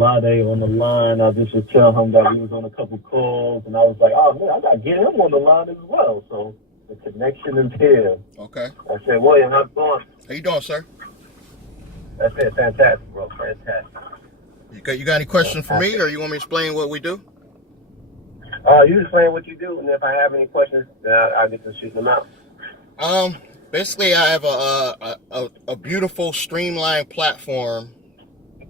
Friday on the line. I just would tell him that we was on a couple calls, and I was like, oh man, I gotta get him on the line as well. So the connection is here. Okay. I said, William, how's it going? How you doing, sir? That's it. Fantastic, bro. Fantastic. You got any questions for me, or you want me to explain what we do? You explain what you do, and if I have any questions, then I'll get to shoot them out. Basically, I have a beautiful streamlined platform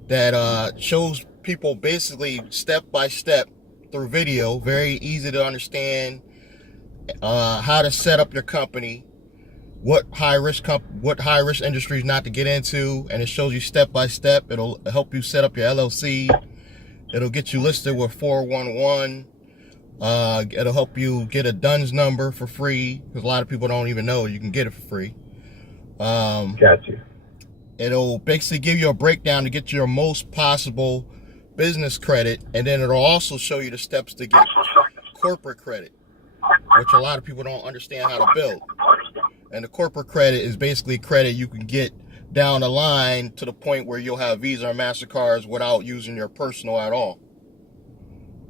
that shows people basically step by step through video, very easy to understand, how to set up your company, what high risk industries not to get into, and it shows you step by step. It'll help you set up your LLC. It'll get you listed with 411. It'll help you get a DUNS number for free, because a lot of people don't even know you can get it for free. Got you. It'll basically give you a breakdown to get your most possible business credit, and then it'll also show you the steps to get corporate credit, which a lot of people don't understand how to build. And the corporate credit is basically credit you can get down the line to the point where you'll have Visa or MasterCards without using your personal at all.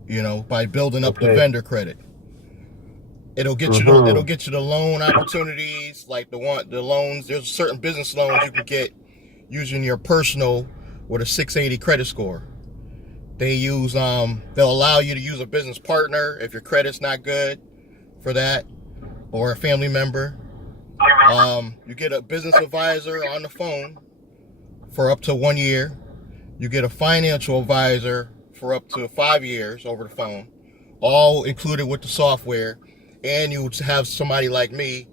You know, by building up the vendor credit. It'll get you the loan opportunities, like the loans. There's certain business loans you can get using your personal with a 680 credit score. They'll allow you to use a business partner if your credit's not good for that, or a family member. You get a business advisor on the phone for up to 1 year. You get a financial advisor for up to 5 years over the phone, all included with the software. And you have somebody like me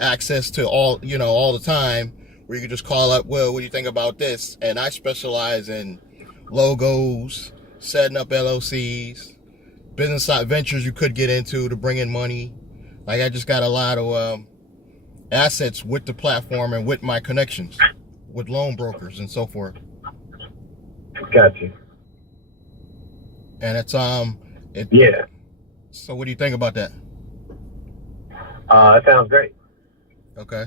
access to all the time, where you can just call up, well, what do you think about this? And I specialize in logos, setting up LLCs, business ventures you could get into to bring in money. Like, I just got a lot of assets with the platform and with my connections with loan brokers and so forth. Got you. And it's yeah. So what do you think about that? It sounds great. Okay.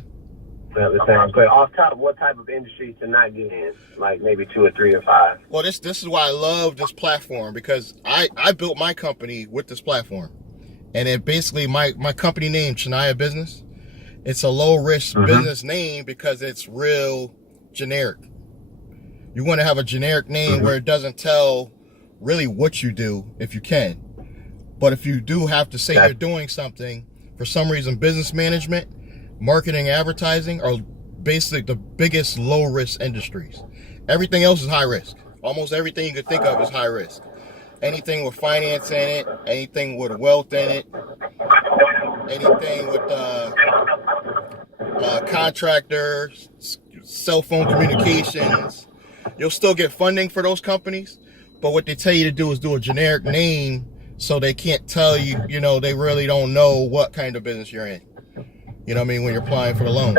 It sounds great. Off top, what type of industry to not get in? Like maybe 2 or 3 or 5. Well, this is why I love this platform, because I built my company with this platform. And it basically, my company name, Shania Business, it's a low risk business name because it's real generic. You want to have a generic name where it doesn't tell really what you do, if you can. But if you do have to say you're doing something, for some reason, business management, marketing, advertising are basically the biggest low risk industries. Everything else is high risk. Almost everything you could think of is high risk. Anything with finance in it, anything with wealth in it, anything with contractors, cell phone communications. You'll still get funding for those companies, but what they tell you to do is do a generic name, so they can't tell you, they really don't know what kind of business you're in. You know what I mean? When you're applying for the loan.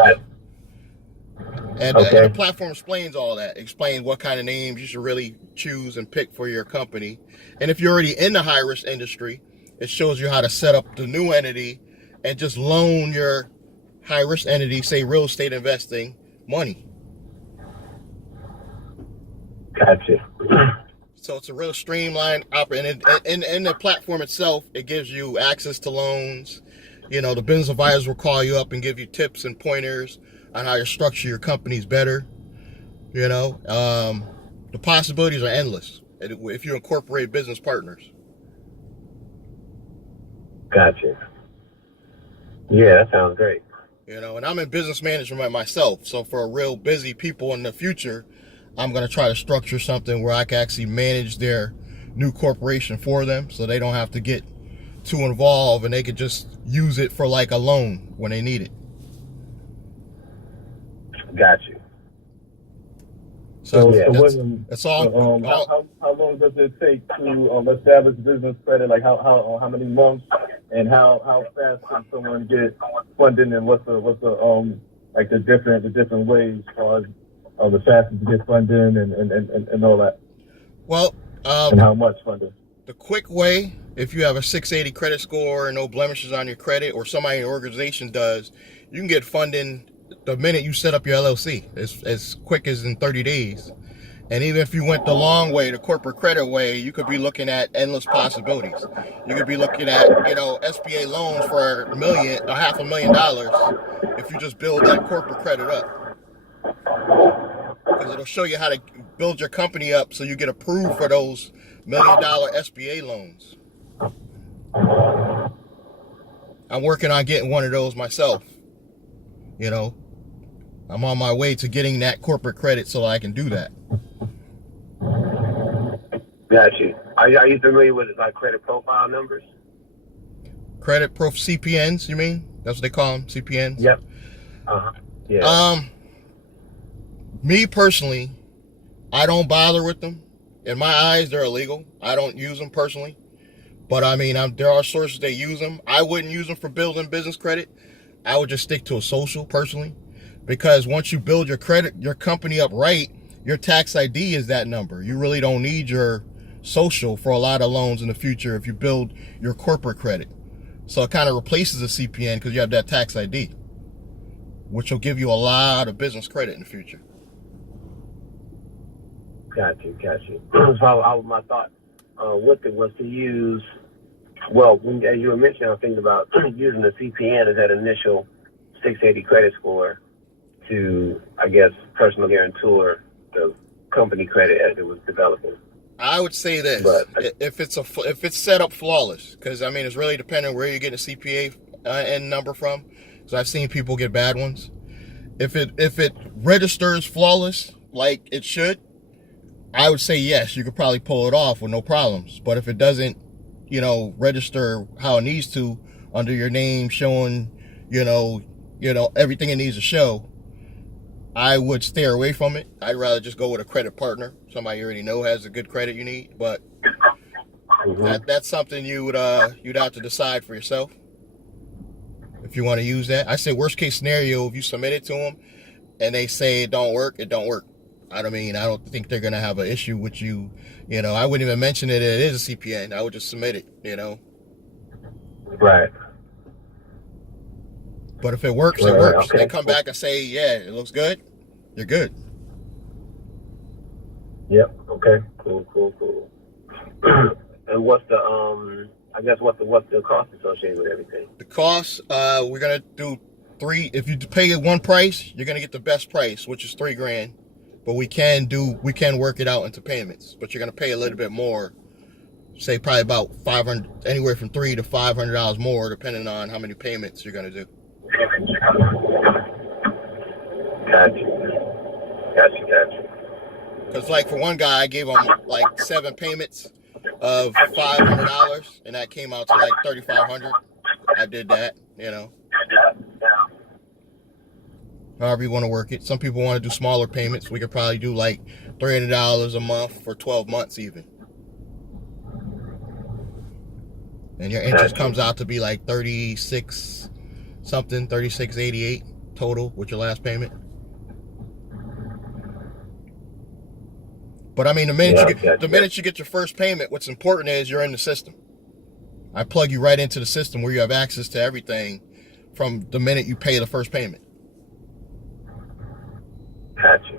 And the platform explains all that. Explains what kind of names you should really choose and pick for your company. And if you're already in the high risk industry, it shows you how to set up the new entity and just loan your high risk entity, say real estate investing, money. Gotcha. So it's a real streamlined operation. And in the platform itself, it gives you access to loans. The business advisor will call you up and give you tips and pointers on how to structure your companies better. The possibilities are endless if you incorporate business partners. Gotcha. Yeah, that sounds great. And I'm in business management myself. So for real busy people in the future, I'm going to try to structure something where I can actually manage their new corporation for them, so they don't have to get too involved, and they could just use it for like a loan when they need it. Got you. So William, that's all. How long does it take to establish business credit? Like how many months, and how fast can someone get funding, and what's the like the different ways as far as the fastest to get funding and all that? Well, and how much funding? The quick way, if you have a 680 credit score and no blemishes on your credit, or somebody in your organization does, you can get funding the minute you set up your LLC, as quick as in 30 days. And even if you went the long way, the corporate credit way, you could be looking at endless possibilities. You could be looking at, SBA loans for a million, a $500,000 if you just build that corporate credit up. Because it'll show you how to build your company up so you get approved for those $1 million SBA loans. I'm working on getting one of those myself. I'm on my way to getting that corporate credit so I can do that. Got you. Are you familiar with like credit profile numbers? CPNs, you mean? That's what they call them, CPNs? Yep. Yeah. Me personally, I don't bother with them. In my eyes, they're illegal. I don't use them personally. But I mean, there are sources that use them. I wouldn't use them for building business credit. I would just stick to a social personally. Because once you build your company up right, your tax ID is that number. You really don't need your social for a lot of loans in the future if you build your corporate credit. So it kind of replaces a CPN because you have that tax ID, which will give you a lot of business credit in the future. Got you. So my thought with it was to use, well, as you were mentioning, I was thinking about using the CPN as that initial 680 credit score to, I guess, personal guarantor the company credit as it was developing. I would say this: if it's set up flawless, because I mean it's really dependent where you're getting a CPA N number from. Because I've seen people get bad ones. If it registers flawless like it should, I would say yes, you could probably pull it off with no problems. But if it doesn't, register how it needs to under your name, showing, everything it needs to show, I would steer away from it. I'd rather just go with a credit partner, somebody you already know has the good credit you need. But that's something you'd have to decide for yourself if you want to use that. I say worst case scenario, if you submit it to them and they say it don't work, it don't work. I don't think they're gonna have an issue with you. I wouldn't even mention it is a CPN. I would just submit it. Right. But if it works, it works. Okay. They come back and say, yeah, it looks good. You're good. Yep. Okay. Cool. And what's the what's the cost associated with everything? The cost, we're gonna do $3,000. If you pay it one price, you're gonna get the best price, which is $3,000. But we can work it out into payments. But you're gonna pay a little bit more. Say probably about $500, anywhere from $300 to $500 more, depending on how many payments you're gonna do. Gotcha. Because like for one guy, I gave him like 7 payments of $500, and that came out to like $3,500. I did that, However you want to work it. Some people want to do smaller payments. We could probably do like $300 a month for 12 months even. And your interest comes out to be like 36 something, 36.88 total with your last payment. But I mean, the minute you get your first payment, what's important is you're in the system. I plug you right into the system where you have access to everything from the minute you pay the first payment. Gotcha.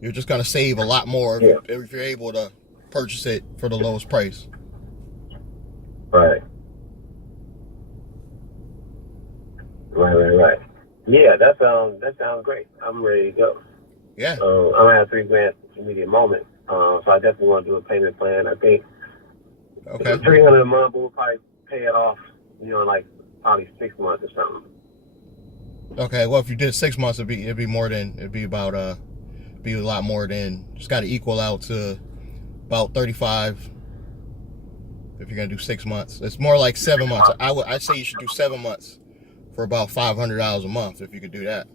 You're just going to save a lot more if you're able to purchase it for the lowest price. Right. Yeah, that sounds great. I'm ready to go. Yeah. I'm gonna have $3,000 at the immediate moment. So I definitely want to do a payment plan. I think $300 a month, we'll probably pay it off, in like probably 6 months or something. Okay. Well, if you did 6 months, it'd be a lot more than. Just got to equal out to about 35. If you're gonna do 6 months, it's more like 7 months. I'd say you should do 7 months for about $500 a month if you could do that.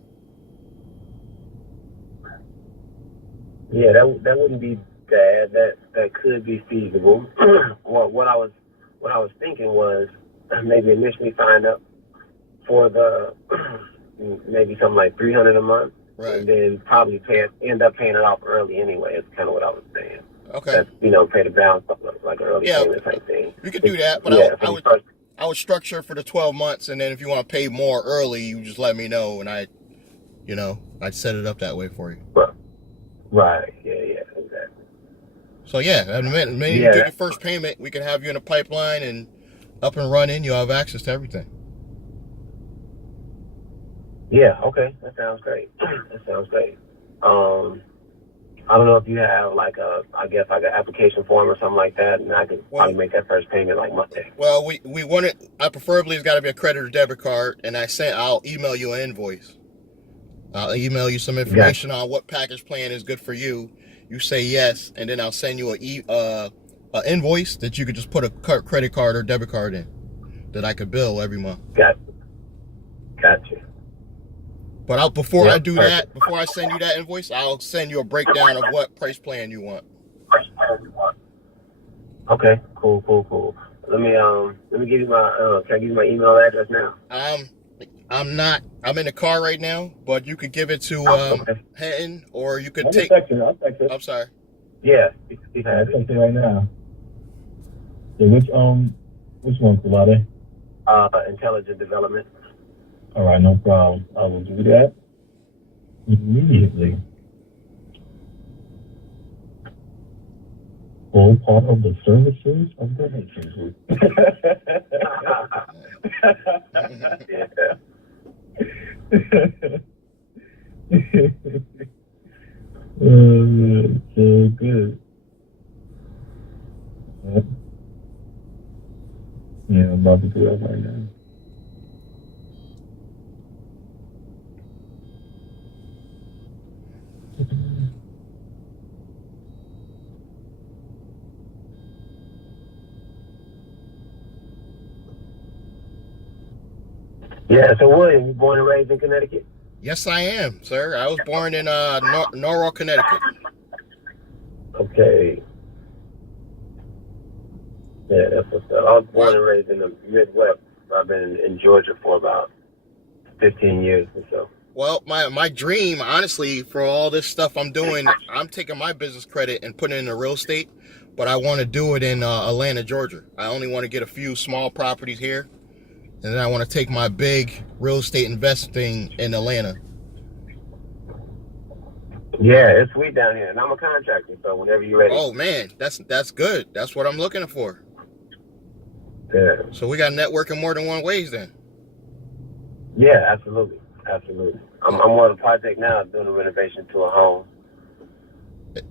Yeah, that wouldn't be bad. That could be feasible. Well, what I was thinking was maybe initially sign up for the maybe something like $300 a month, right? And then probably end up paying it off early anyway. Is kind of what I was saying. Okay. That's, pay the balance like early payment type thing. You could do that, but I would structure for the 12 months, and then if you want to pay more early, you just let me know, and I'd set it up that way for you. Right. Yeah. So yeah, the minute you get your first payment, we can have you in the pipeline and up and running. You'll have access to everything. Yeah, okay. That sounds great. That sounds great. I don't know if you have like an application form or something like that, and I could probably make that first payment like Monday. Well, we want it. I preferably it's got to be a credit or debit card, and I'll email you an invoice. I'll email you some information on what package plan is good for you. You say yes, and then I'll send you a invoice that you could just put a credit card or debit card in that I could bill every month. Gotcha. But before I do that, before I send you that invoice, I'll send you a breakdown of what price plan you want. Okay, cool. Let me give you my can I give you my email address now? I'm in the car right now, but you could give it to Hinton, or you could take. I'll text it. I'm sorry. Yeah, I'll text it right now. Yeah, which one, Kulade? Intelligent Development. All right, no problem. I will do that immediately. All part of the services of the nation group. So good. Yeah, I'm about to do that right now. Yeah, so William, you born and raised in Connecticut? Yes, I am, sir. I was born in Norwalk, Connecticut. Okay. Yeah, that's what's up. I was born and raised in the Midwest. I've been in Georgia for about 15 years or so. Well, my dream, honestly, for all this stuff I'm doing, I'm taking my business credit and putting it into real estate, but I want to do it in Atlanta, Georgia. I only want to get a few small properties here, and then I want to take my big real estate investing in Atlanta. Yeah, it's sweet down here, and I'm a contractor, so whenever you're ready. Oh man, that's good. That's what I'm looking for. Yeah. So we got networking more than one ways then. Yeah, absolutely. I'm on a project now doing a renovation to a home.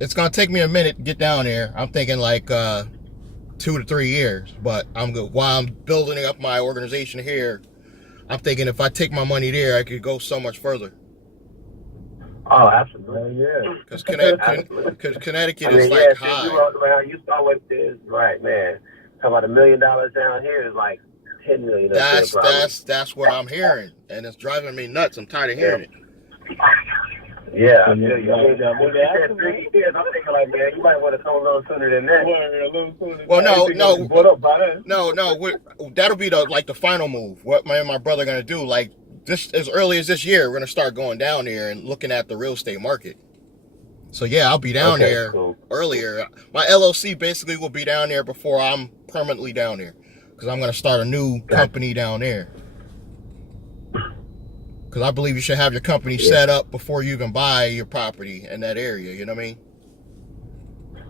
It's gonna take me a minute to get down there. I'm thinking like 2 to 3 years, but I'm good. While I'm building up my organization here, I'm thinking if I take my money there, I could go so much further. Oh, absolutely. Yeah. Because Connecticut is like high. You walk around, you saw what it is, right, man? Talk about $1 million down here is like $10 million. That's what I'm hearing, and it's driving me nuts. I'm tired of hearing it. Yeah, I feel you. I said 3 years. I'm thinking like, man, you might want to come a little sooner than that. Well, no. That'll be the final move. What me and my brother are gonna do, like this, as early as this year, we're gonna start going down there and looking at the real estate market. So yeah, I'll be down there earlier. My LLC basically will be down there before I'm permanently down there, because I'm gonna start a new company down there. Because I believe you should have your company set up before you even buy your property in that area. You know what I mean?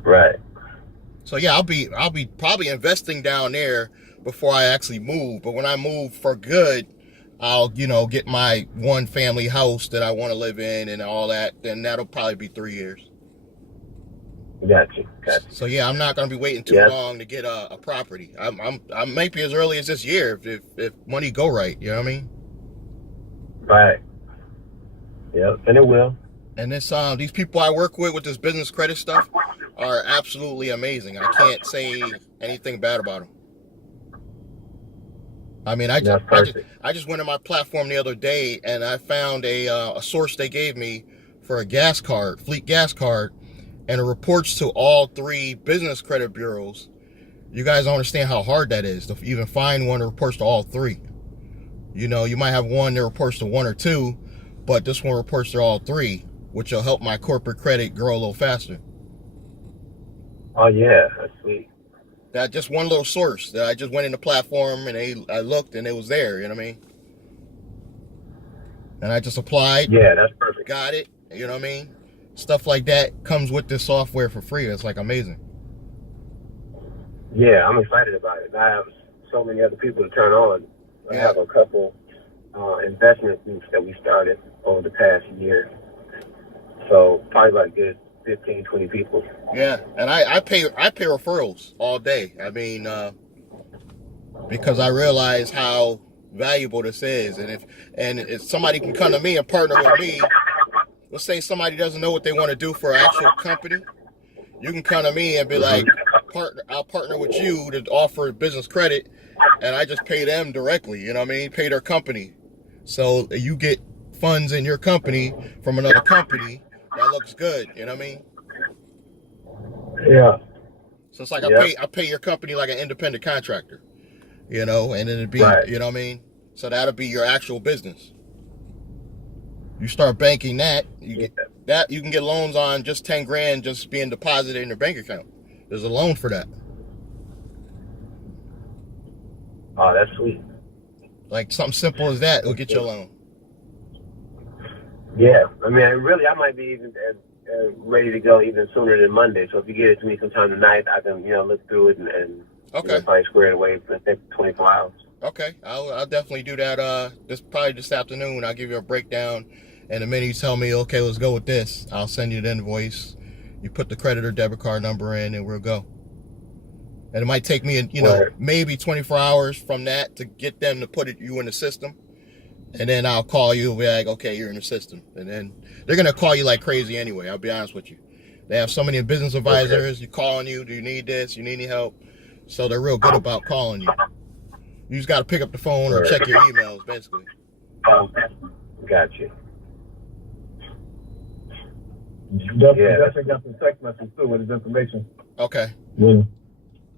Right. So yeah, I'll be probably investing down there before I actually move. But when I move for good, I'll get my one family house that I want to live in and all that. Then that'll probably be 3 years. Gotcha. So yeah, I'm not gonna be waiting too long to get a property. I might be as early as this year if money go right. You know what I mean? Right. Yep, and it will. And these people I work with this business credit stuff are absolutely amazing. I can't say anything bad about them. I mean, I just went on my platform the other day and I found a source they gave me for a gas card, fleet gas card, and it reports to all 3 business credit bureaus. You guys don't understand how hard that is to even find one that reports to all 3. You might have one that reports to 1 or 2, but this one reports to all 3, which will help my corporate credit grow a little faster. Oh yeah, that's sweet. That just one little source that I just went in the platform and I looked and it was there. You know what I mean? And I just applied. Yeah, that's perfect. Got it. You know what I mean? Stuff like that comes with this software for free. It's like amazing. Yeah, I'm excited about it. I have so many other people to turn on. I have a couple investment groups that we started over the past year. So probably about a good 15, 20 people. Yeah, and I pay referrals all day. I mean, because I realize how valuable this is, and if somebody can come to me and partner with me, let's say somebody doesn't know what they want to do for an actual company, you can come to me and be like, I'll partner with you to offer business credit, and I just pay them directly. You know what I mean? Pay their company, so you get funds in your company from another company that looks good. You know what I mean? Yeah. So it's like I pay your company like an independent contractor, you know, and then it'd be, Right. you know what I mean? So that'll be your actual business. You start banking that, you can get loans on just 10 grand just being deposited in your bank account. There's a loan for that. Oh, that's sweet. Like something simple as that will get you a loan. Yeah, I mean, I might be even ready to go even sooner than Monday. So if you get it to me sometime tonight, I can, look through it and probably square it away for the next 24 hours. Okay, I'll definitely do that. This afternoon. I'll give you a breakdown, and the minute you tell me, okay, let's go with this, I'll send you the invoice. You put the credit or debit card number in, and we'll go. And it might take me, maybe 24 hours from that to get them to put you in the system. And then I'll call you and be like, okay, you're in the system. And then they're going to call you like crazy anyway. I'll be honest with you. They have so many business advisors calling you. Do you need this? You need any help? So they're real good about calling you. You just got to pick up the phone or check your emails, basically. Got you. Definitely got some text message too with his information. Okay. Yeah.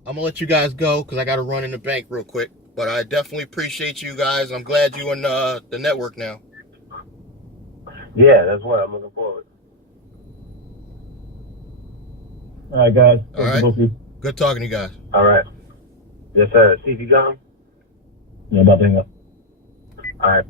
I'm going to let you guys go because I got to run in the bank real quick. But I definitely appreciate you guys. I'm glad you in the network now. Yeah, that's what I'm looking forward. All right, guys. All right. Good talking to you guys. All right. Yes, sir. Steve, you gone? Yeah, about to hang up. All right.